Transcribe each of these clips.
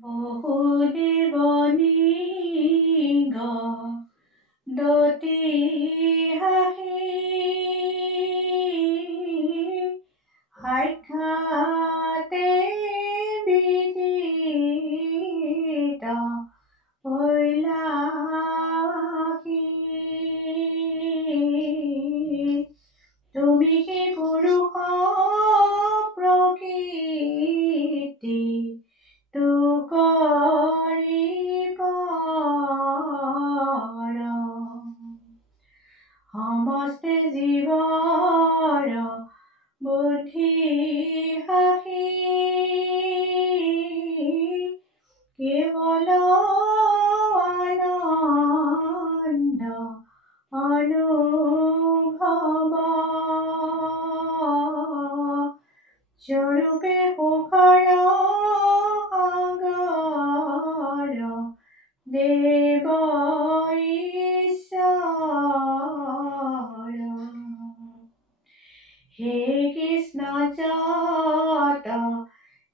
বহুদেৱনী গদতি হাঁহি সাক্ষাতে বিদিত হৈলাহি। তুমি কি পুৰুষ প্ৰকৃতি কৰি পৰ সমস্তে জীৱৰ বুদ্ধি হাঁহি কেৱল আনন্দ অনুভৱ স্বৰূপে সুখৰ সাগৰ দেৱ ঈশ্বৰ। হে কৃষ্ণ যত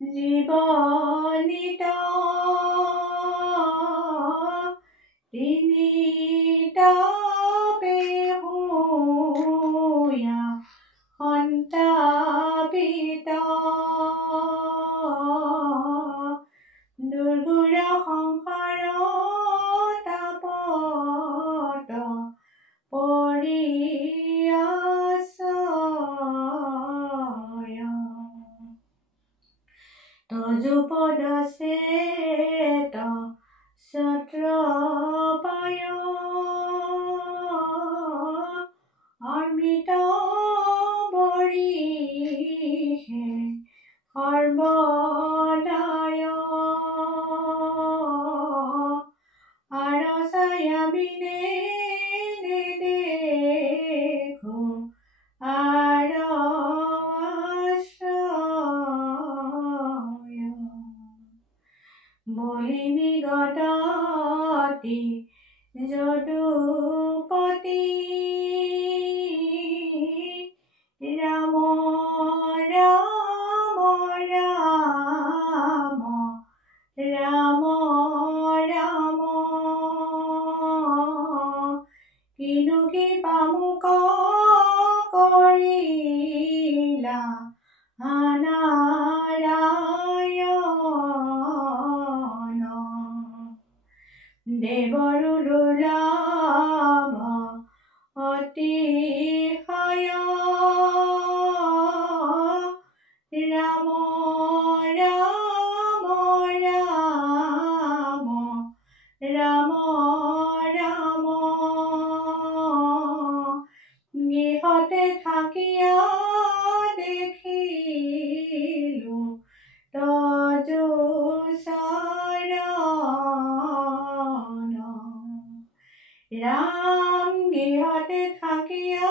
জীৱনিত তিনিতাপে হুয়া সন্তাপিত দুৰ্গুৰ সংসাৰ তাপত পৰি আশ্ৰয় তজুপদচেত ছত্ৰপায় অমৃত বৰিষে সৰ্বদায় আৰছায়া বিনে নেদেখো আৰ আশ্ৰয় বলিনি গদতি যদুপতি ৰাম ৰাম ৰাম ৰাম ৰাম কিনো কি পামুক কৰিলা নাৰায়ণ দেৱৰো দুৰ্লভ অতিশয় ৰাম ৰাম ৰাম ৰাম ৰাম গৃহতে থাকিয়া দেখিলো তজু চৰণ ৰাম গৃহতে থাকিয়া